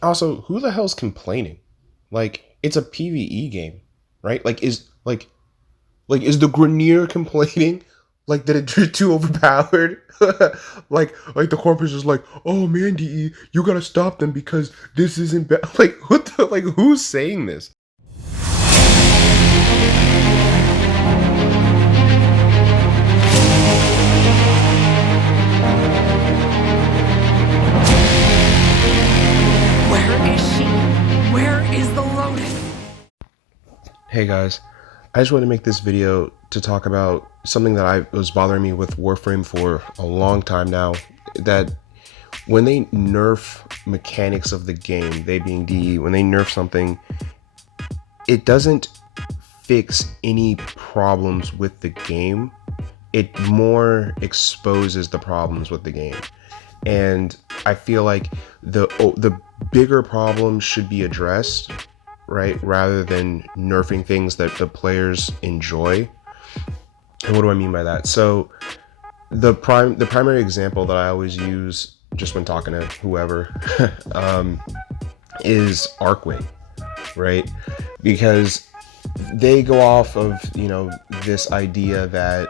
Also, who the hell's complaining? Like, it's a PvE game, right? Like is the Grenier complaining? Like that it's too overpowered? Like the corpus is like, oh man, DE, you gotta stop them because this isn't bad. Like what the like who's saying this? Where is she? Where is the loading? Hey guys, I just want to make this video to talk about something that I was bothering me with Warframe for a long time now. That when they nerf mechanics of the game, they being DE, when they nerf something, it doesn't fix any problems with the game. It more exposes the problems with the game. And I feel like the bigger problems should be addressed, right, rather than nerfing things that the players enjoy. And what do I mean by that? So the primary example that I always use just when talking to whoever is Arcwing, right? Because they go off of, this idea that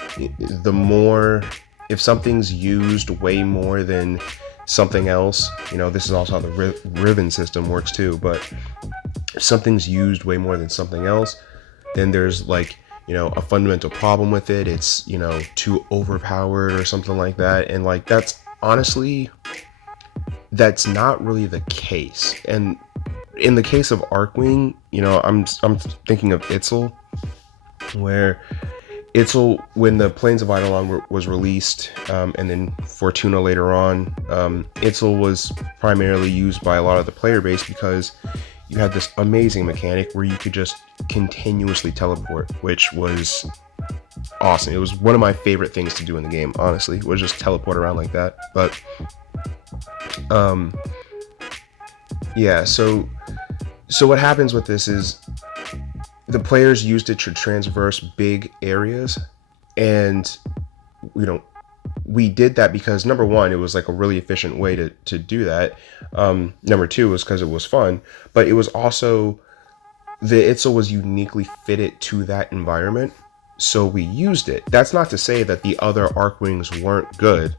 the more, if something's used way more than something else, this is also how the Riven system works too, but if something's used way more than something else, then there's like, a fundamental problem with it. It's, too overpowered or something like that. And like, that's not really the case. And in the case of Arcwing, I'm thinking of Itzel, where Itzel, when the Plains of Eidolon was released, and then Fortuna later on, Itzel was primarily used by a lot of the player base because you had this amazing mechanic where you could just continuously teleport, which was awesome. It was one of my favorite things to do in the game, honestly, was just teleport around like that. But yeah, so what happens with this is the players used it to traverse big areas, and we did that because number one, it was like a really efficient way to do that. Number two was because it was fun, but it was also the Itzel was uniquely fitted to that environment, so we used it. That's not to say that the other Arcwings weren't good.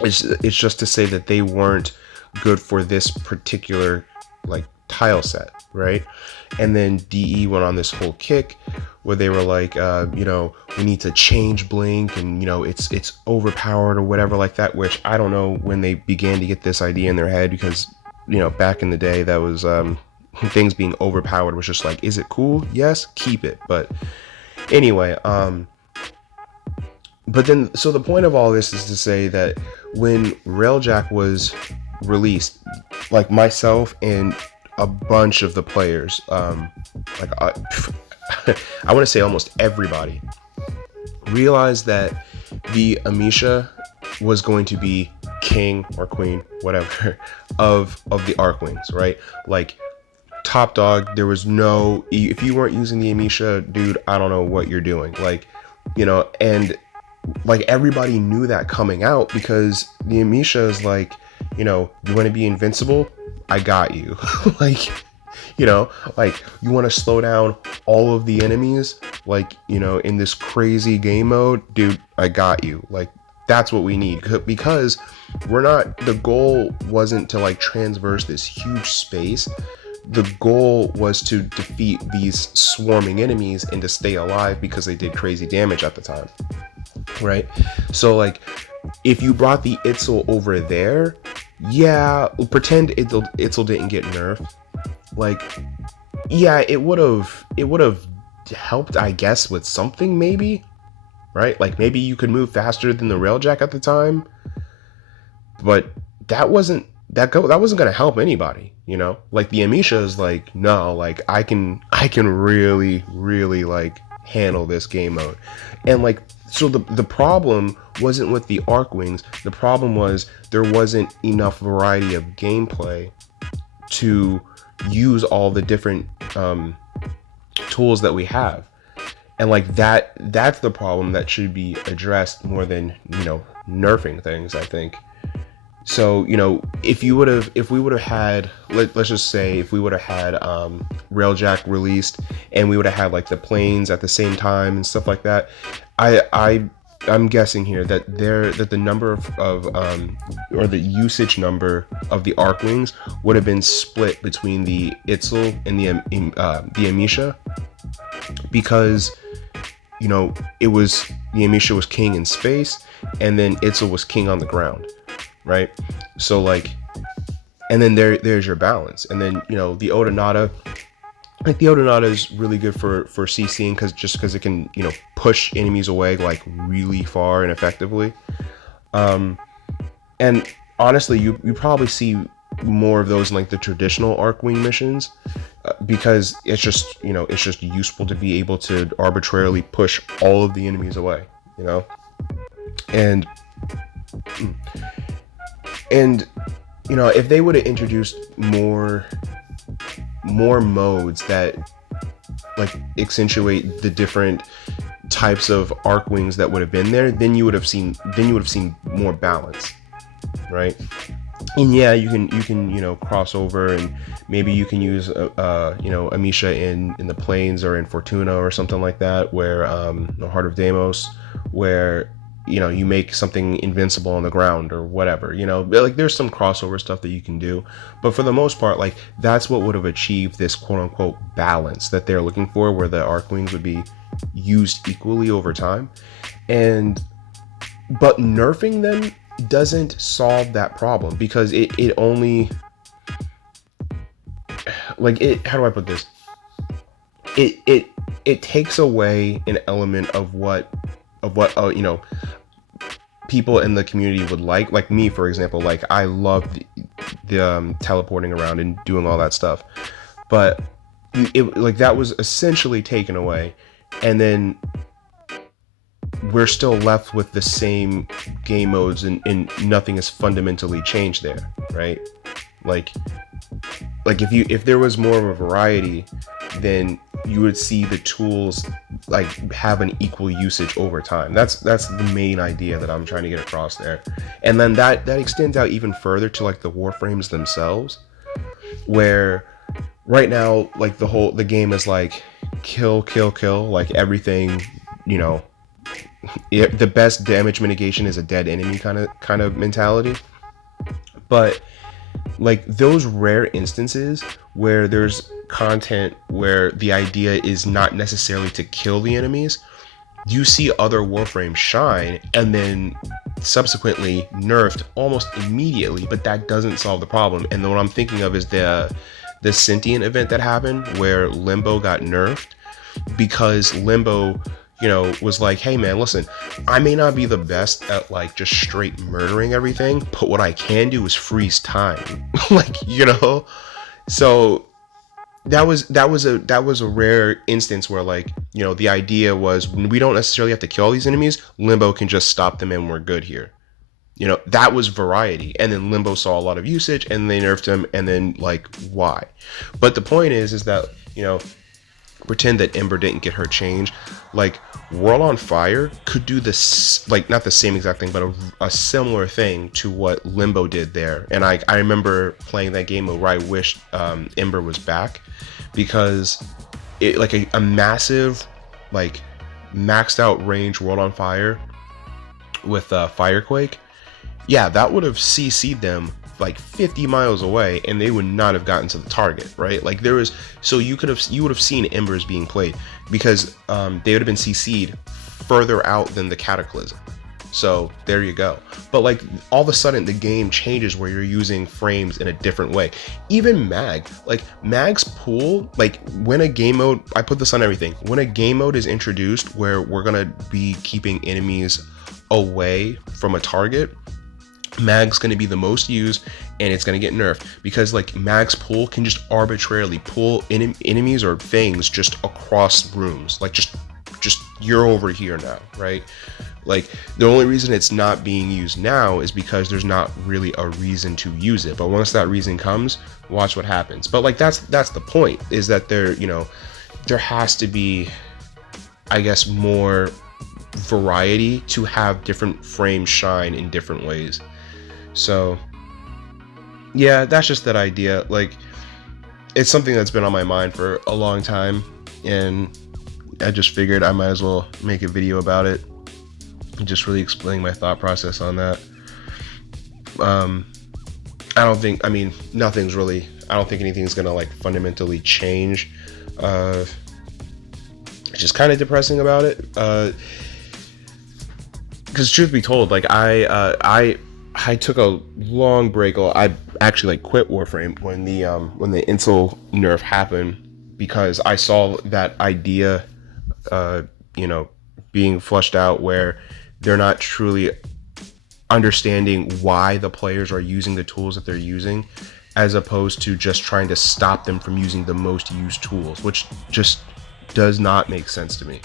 It's just to say that they weren't good for this particular like tile set, right? And then DE went on this whole kick where they were like, we need to change Blink, and it's overpowered or whatever like that. Which I don't know when they began to get this idea in their head, because back in the day that was things being overpowered was just like, is it cool? Yes, keep it. But anyway, but then, so the point of all this is to say that when Railjack was released, like myself and a bunch of the players, like I want to say almost everybody, realized that the Amisha was going to be king or queen, whatever, of the Arcwings, right? Like top dog. There was no, if you weren't using the Amisha, dude, I don't know what you're doing. Like, and like everybody knew that coming out, because the Amisha is like, you want to be invincible? I got you. like, like you want to slow down all of the enemies, like, in this crazy game mode, dude, I got you. Like, that's what we need, because the goal wasn't to like transverse this huge space. The goal was to defeat these swarming enemies and to stay alive because they did crazy damage at the time, right? So like, if you brought the Itzel over there, yeah, pretend Itzel didn't get nerfed, like, yeah, it would have helped, I guess, with something, maybe, right? Like maybe you could move faster than the Railjack at the time, but that wasn't gonna help anybody, Like the Amisha is like, no, like I can really like handle this game mode. And like, so the problem wasn't with the Arcwings. The problem was there wasn't enough variety of gameplay to use all the different tools that we have. And like that's the problem that should be addressed more than nerfing things, I think. So, if we would have had, let's just say, if we would have had Railjack released, and we would have had like the planes at the same time and stuff like that, I'm guessing here that the number of or the usage number of the Arcwings would have been split between the Itzel and the Amisha, because it was, the Amisha was king in space, and then Itzel was king on the ground, right? So like, and then there's your balance. And then the Odonata, like the Odonata is really good for CCing, because it can push enemies away like really far and effectively. And honestly, you probably see more of those in like the traditional Arcwing missions, because it's just useful to be able to arbitrarily push all of the enemies away, and if they would have introduced more modes that like accentuate the different types of Arcwings that would have been there, then you would have seen more balance, right? And yeah, you can cross over, and maybe you can use Amisha in the plains or in Fortuna or something like that, where Heart of Deimos, where you make something invincible on the ground or whatever, like there's some crossover stuff that you can do, but for the most part, like that's what would have achieved this quote unquote balance that they're looking for, where the Arcwings would be used equally over time. But nerfing them doesn't solve that problem, because it only, like, how do I put this, it takes away an element of what people in the community would like me, for example. Like, I love the teleporting around and doing all that stuff, but like that was essentially taken away, and then we're still left with the same game modes, and nothing has fundamentally changed there, right? Like if there was more of a variety, then you would see the tools like have an equal usage over time. That's the main idea that I'm trying to get across there. And then that extends out even further to like the Warframes themselves, where right now, like the game is like kill, like everything, the best damage mitigation is a dead enemy kind of mentality. But like those rare instances where there's content where the idea is not necessarily to kill the enemies, you see other Warframes shine and then subsequently nerfed almost immediately, but that doesn't solve the problem. And what I'm thinking of is the Sentient event that happened, where Limbo got nerfed, because Limbo was like, hey man, listen, I may not be the best at like just straight murdering everything, but what I can do is freeze time. Like, so that was a rare instance where, like, the idea was, we don't necessarily have to kill all these enemies, Limbo can just stop them and we're good here. That was variety. And then Limbo saw a lot of usage and they nerfed him, and then like, why? But the point is that, pretend that Ember didn't get her change. Like, World on Fire could do this, like, not the same exact thing, but a similar thing to what Limbo did there. And I remember playing that game where I wished Ember was back, because it, like, a massive, like, maxed out range World on Fire with Firequake, yeah, that would have CC'd them like 50 miles away, and they would not have gotten to the target, right? Like, you would have seen Embers being played, because they would have been CC'd further out than the Cataclysm. So there you go. But like, all of a sudden the game changes where you're using frames in a different way. Even Mag's pool, like, when a game mode, I put this on everything, when a game mode is introduced where we're gonna be keeping enemies away from a target, Mag's going to be the most used, and it's going to get nerfed, because like Mag's pull can just arbitrarily pull enemies or things just across rooms, like just you're over here now, right? Like, the only reason it's not being used now is because there's not really a reason to use it, but once that reason comes, watch what happens. But like, that's the point, is that there has to be, I guess, more variety to have different frames shine in different ways. So yeah, that's just that idea. Like, it's something that's been on my mind for a long time, and I just figured I might as well make a video about it and just really explain my thought process on that. I don't think, I mean, nothing's really, I don't think anything's gonna like fundamentally change. It's just kind of depressing about it. Because truth be told, like I took a long break. I actually like quit Warframe when the Intel nerf happened, because I saw that idea, being flushed out, where they're not truly understanding why the players are using the tools that they're using, as opposed to just trying to stop them from using the most used tools, which just does not make sense to me.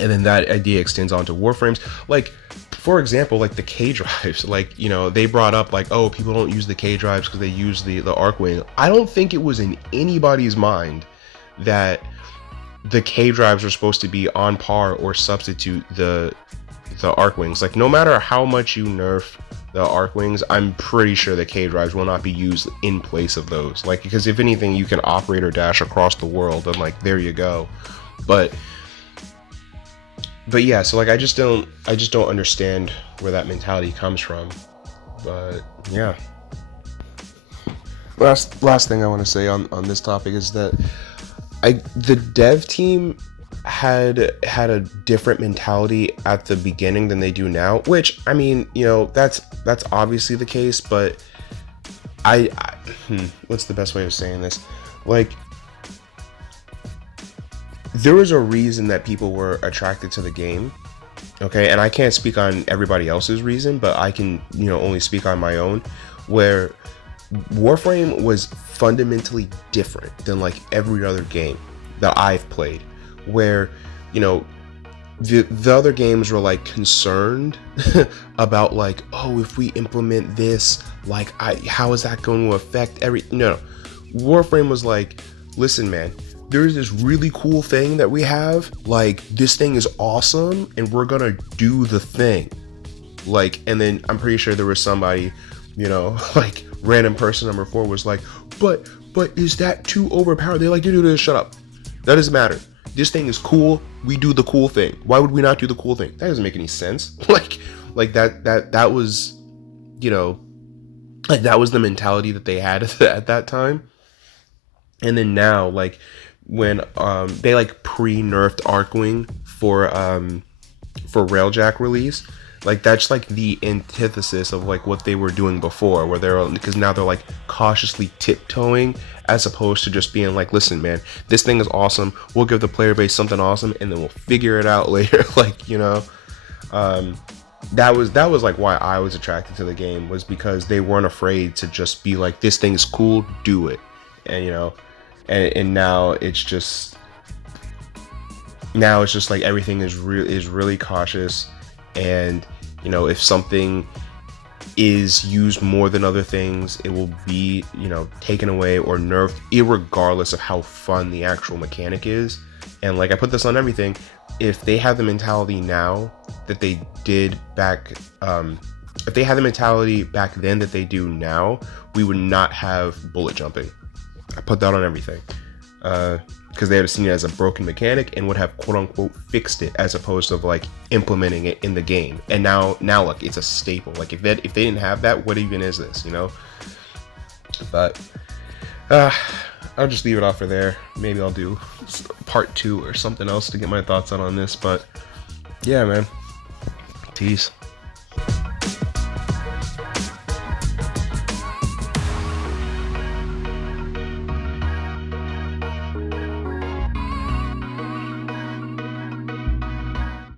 And then that idea extends onto Warframes. Like, for example, like the K drives, like, they brought up like, oh, people don't use the K drives because they use the Arcwing. I don't think it was in anybody's mind that the K drives are supposed to be on par or substitute the Arcwings. Like, no matter how much you nerf the Arcwings, I'm pretty sure the K drives will not be used in place of those. Like, because if anything, you can operate or dash across the world, and like, there you go. But yeah, so like, I just don't understand where that mentality comes from. But yeah, last thing I want to say on this topic is that the dev team had a different mentality at the beginning than they do now, which, I mean, that's obviously the case, but what's the best way of saying this? Like, there was a reason that people were attracted to the game, okay? And I can't speak on everybody else's reason, but I can, only speak on my own, where Warframe was fundamentally different than like every other game that I've played, where, the other games were like concerned about like, oh, if we implement this, like, how is that going to affect no. Warframe was like, listen, man, there's this really cool thing that we have, like, this thing is awesome and we're gonna do the thing. Like, and then I'm pretty sure there was somebody, like, random person number 4 was like, but is that too overpowered? They're like, dude, shut up. That doesn't matter. This thing is cool. We do the cool thing. Why would we not do the cool thing? That doesn't make any sense. Like that was, like, that was the mentality that they had at that time. And then now, like, when they like pre-nerfed Arcwing for Railjack release, like, that's like the antithesis of like what they were doing before, where because now they're like cautiously tiptoeing, as opposed to just being like, listen, man, this thing is awesome, we'll give the player base something awesome and then we'll figure it out later. Like, that was like why I was attracted to the game, was because they weren't afraid to just be like, this thing is cool, do it. And and now it's just like everything is really cautious, and if something is used more than other things, it will be taken away or nerfed, irregardless of how fun the actual mechanic is. And like, I put this on everything, if they have the mentality now that they did back, if they had the mentality back then that they do now, we would not have bullet jumping. I put that on everything, because they would have seen it as a broken mechanic and would have quote unquote fixed it, as opposed to like implementing it in the game. And now look, it's a staple. Like, if they didn't have that, what even is this, But I'll just leave it off for there. Maybe I'll do part 2 or something else to get my thoughts on this. But yeah, man, peace.